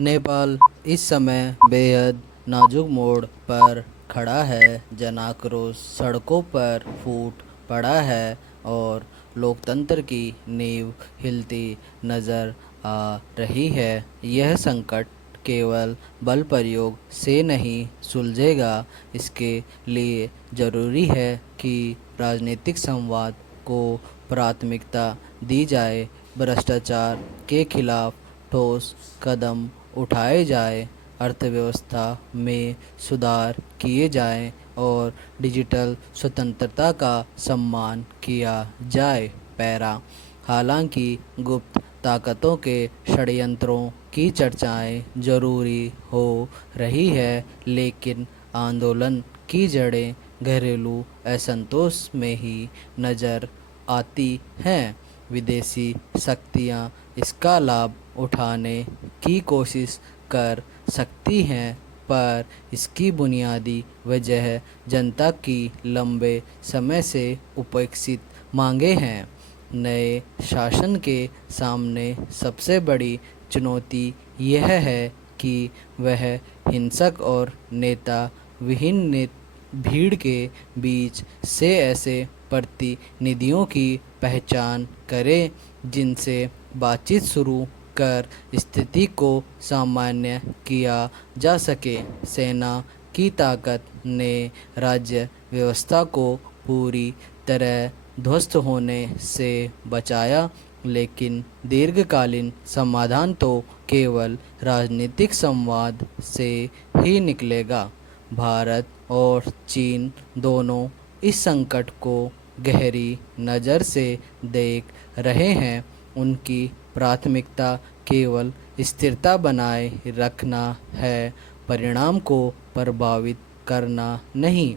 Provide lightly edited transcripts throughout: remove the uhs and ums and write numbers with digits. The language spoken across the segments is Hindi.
नेपाल इस समय बेहद नाजुक मोड़ पर खड़ा है। जन आक्रोश सड़कों पर फूट पड़ा है और लोकतंत्र की नींव हिलती नज़र आ रही है। यह संकट केवल बल प्रयोग से नहीं सुलझेगा। इसके लिए ज़रूरी है कि राजनीतिक संवाद को प्राथमिकता दी जाए, भ्रष्टाचार के खिलाफ ठोस कदम उठाए जाए, अर्थव्यवस्था में सुधार किए जाएं और डिजिटल स्वतंत्रता का सम्मान किया जाए। पैरा हालांकि गुप्त ताकतों के षड्यंत्रों की चर्चाएं ज़रूरी हो रही है, लेकिन आंदोलन की जड़ें घरेलू असंतोष में ही नज़र आती हैं। विदेशी शक्तियां इसका लाभ उठाने की कोशिश कर सकती हैं, पर इसकी बुनियादी वजह जनता की लंबे समय से उपेक्षित मांगें हैं। नए शासन के सामने सबसे बड़ी चुनौती यह है कि वह हिंसक और नेता विहीन भीड़ के बीच से ऐसे प्रतिनिधियों की पहचान करे जिनसे बातचीत शुरू कर स्थिति को सामान्य किया जा सके। सेना की ताकत ने राज्य व्यवस्था को पूरी तरह ध्वस्त होने से बचाया, लेकिन दीर्घकालीन समाधान तो केवल राजनीतिक संवाद से ही निकलेगा। भारत और चीन दोनों इस संकट को गहरी नज़र से देख रहे हैं। उनकी प्राथमिकता केवल स्थिरता बनाए रखना है, परिणाम को प्रभावित करना नहीं।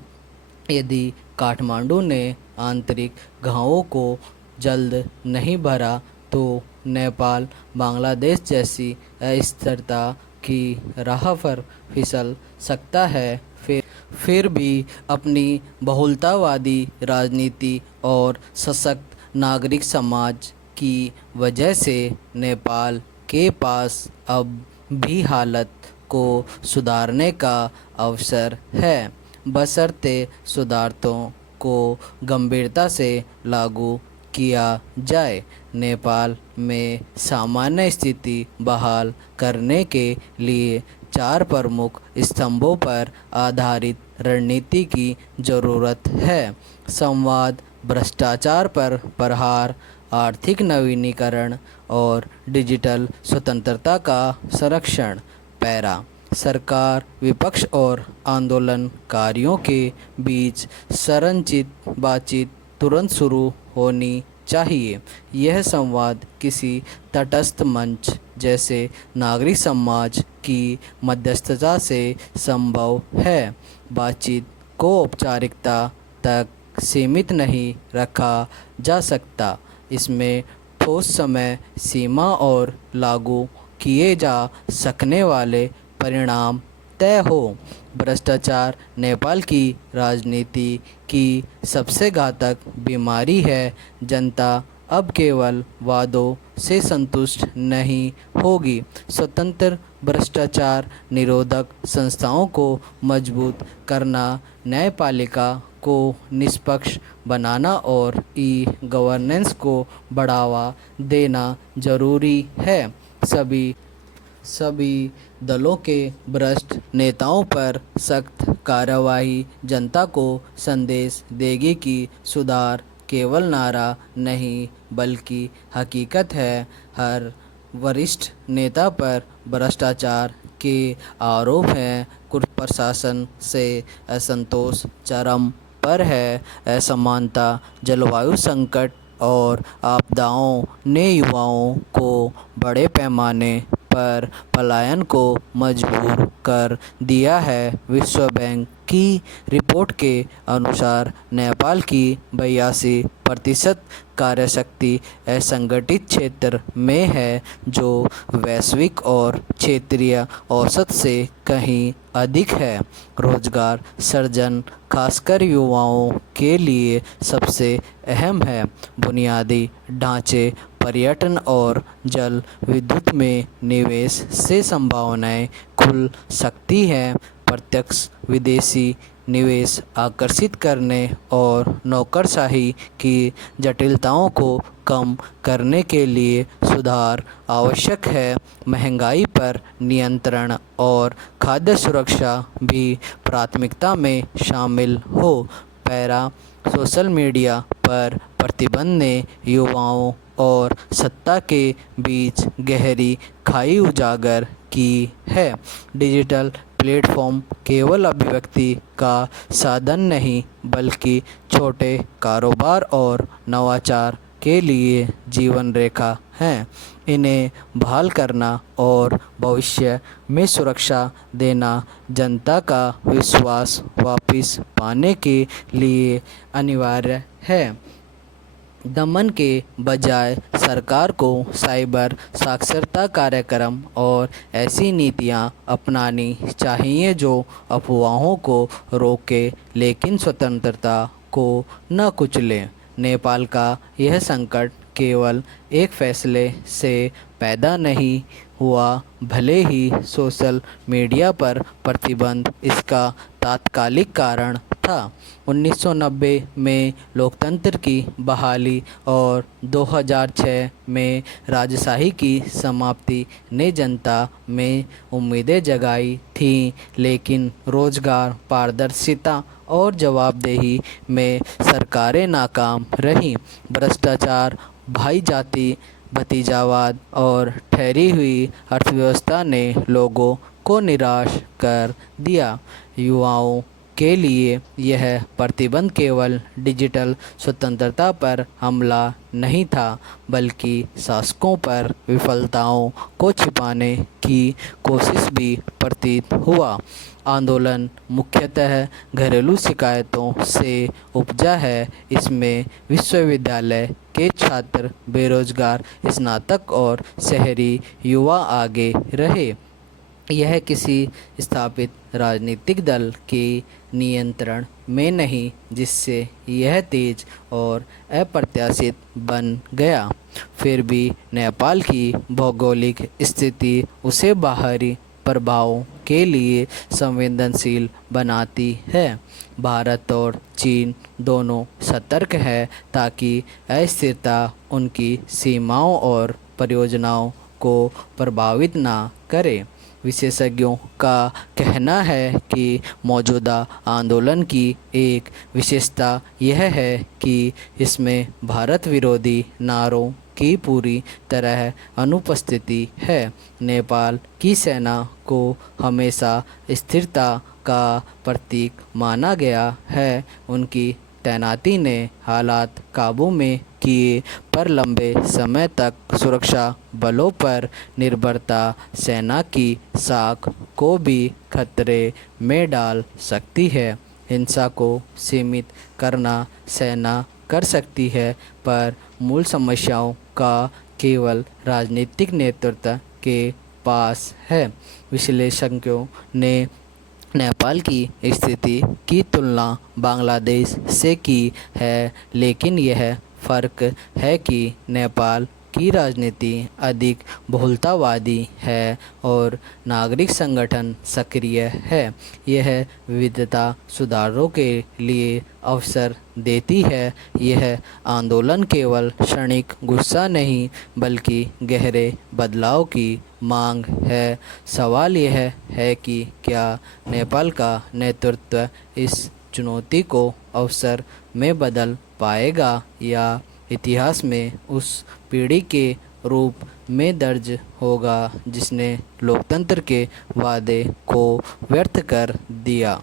यदि काठमांडू ने आंतरिक घावों को जल्द नहीं भरा, तो नेपाल बांग्लादेश जैसी अस्थिरता की राह पर फिसल सकता है। फिर भी अपनी बहुलतावादी राजनीति और सशक्त नागरिक समाज की वजह से नेपाल के पास अब भी हालत को सुधारने का अवसर है, बशर्ते सुधारों को गंभीरता से लागू किया जाए। नेपाल में सामान्य स्थिति बहाल करने के लिए 4 प्रमुख स्तंभों पर आधारित रणनीति की ज़रूरत है। संवाद, भ्रष्टाचार पर प्रहार, आर्थिक नवीनीकरण और डिजिटल स्वतंत्रता का संरक्षण। पैरा सरकार, विपक्ष और आंदोलनकारियों के बीच संरचित बातचीत तुरंत शुरू होनी चाहिए। यह संवाद किसी तटस्थ मंच जैसे नागरिक समाज की मध्यस्थता से संभव है। बातचीत को औपचारिकता तक सीमित नहीं रखा जा सकता। इसमें ठोस समय सीमा और लागू किए जा सकने वाले परिणाम तय हो। भ्रष्टाचार नेपाल की राजनीति की सबसे घातक बीमारी है। जनता अब केवल वादों से संतुष्ट नहीं होगी। स्वतंत्र भ्रष्टाचार निरोधक संस्थाओं को मजबूत करना, न्यायपालिका को निष्पक्ष बनाना और ई-गवर्नेंस को बढ़ावा देना जरूरी है। सभी दलों के भ्रष्ट नेताओं पर सख्त कार्रवाई जनता को संदेश देगी कि सुधार केवल नारा नहीं बल्कि हकीकत है। हर वरिष्ठ नेता पर भ्रष्टाचार के आरोप हैं। कुछ प्रशासन से असंतोष चरम पर है। असमानता, जलवायु संकट और आपदाओं ने युवाओं को बड़े पैमाने पर पलायन को मजबूर कर दिया है। विश्व बैंक की रिपोर्ट के अनुसार नेपाल की 82% कार्यशक्ति असंगठित क्षेत्र में है, जो वैश्विक और क्षेत्रीय औसत से कहीं अधिक है। रोजगार सृजन खासकर युवाओं के लिए सबसे अहम है। बुनियादी ढांचे पर्यटन और जल विद्युत में निवेश से संभावनाएं खुल सकती हैं। प्रत्यक्ष विदेशी निवेश आकर्षित करने और नौकरशाही की जटिलताओं को कम करने के लिए सुधार आवश्यक है। महंगाई पर नियंत्रण और खाद्य सुरक्षा भी प्राथमिकता में शामिल हो। पैरा सोशल मीडिया पर प्रतिबंध ने युवाओं और सत्ता के बीच गहरी खाई उजागर की है। डिजिटल प्लेटफॉर्म केवल अभिव्यक्ति का साधन नहीं बल्कि छोटे कारोबार और नवाचार के लिए जीवन रेखा हैं। इन्हें बहाल करना और भविष्य में सुरक्षा देना जनता का विश्वास वापस पाने के लिए अनिवार्य है। दमन के बजाय सरकार को साइबर साक्षरता कार्यक्रम और ऐसी नीतियां अपनानी चाहिए जो अफवाहों को रोके लेकिन स्वतंत्रता को न कुचले। नेपाल का यह संकट केवल एक फैसले से पैदा नहीं हुआ, भले ही सोशल मीडिया पर प्रतिबंध इसका तात्कालिक कारण था। 1990 में लोकतंत्र की बहाली और 2006 में राजशाही की समाप्ति ने जनता में उम्मीदें जगाई थीं, लेकिन रोजगार, पारदर्शिता और जवाबदेही में सरकारें नाकाम रहीं। भ्रष्टाचार, भाई जाति भतीजावाद और ठहरी हुई अर्थव्यवस्था ने लोगों को निराश कर दिया। युवाओं के लिए यह प्रतिबंध केवल डिजिटल स्वतंत्रता पर हमला नहीं था बल्कि शासकों पर विफलताओं को छिपाने की कोशिश भी प्रतीत हुआ। आंदोलन मुख्यतः घरेलू शिकायतों से उपजा है। इसमें विश्वविद्यालय के छात्र, बेरोजगार स्नातक और शहरी युवा आगे रहे। यह किसी स्थापित राजनीतिक दल के नियंत्रण में नहीं, जिससे यह तेज और अप्रत्याशित बन गया। फिर भी नेपाल की भौगोलिक स्थिति उसे बाहरी प्रभावों के लिए संवेदनशील बनाती है। भारत और चीन दोनों सतर्क है ताकि अस्थिरता उनकी सीमाओं और परियोजनाओं को प्रभावित ना करे। विशेषज्ञों का कहना है कि मौजूदा आंदोलन की एक विशेषता यह है कि इसमें भारत विरोधी नारों की पूरी तरह अनुपस्थिति है। नेपाल की सेना को हमेशा स्थिरता का प्रतीक माना गया है। उनकी तैनाती ने हालात काबू में किए, पर लंबे समय तक सुरक्षा बलों पर निर्भरता सेना की साख को भी खतरे में डाल सकती है। हिंसा को सीमित करना सेना कर सकती है, पर मूल समस्याओं का केवल राजनीतिक नेतृत्व के पास है। विश्लेषकों ने नेपाल की स्थिति की तुलना बांग्लादेश से की है, लेकिन यह फ़र्क है कि नेपाल की राजनीति अधिक बहुलतावादी है और नागरिक संगठन सक्रिय है। यह विविधता सुधारों के लिए अवसर देती है। यह आंदोलन केवल क्षणिक गुस्सा नहीं बल्कि गहरे बदलाव की मांग है। सवाल यह है कि क्या नेपाल का नेतृत्व इस चुनौती को अवसर में बदल पाएगा या इतिहास में उस पीढ़ी के रूप में दर्ज होगा जिसने लोकतंत्र के वादे को व्यर्थ कर दिया।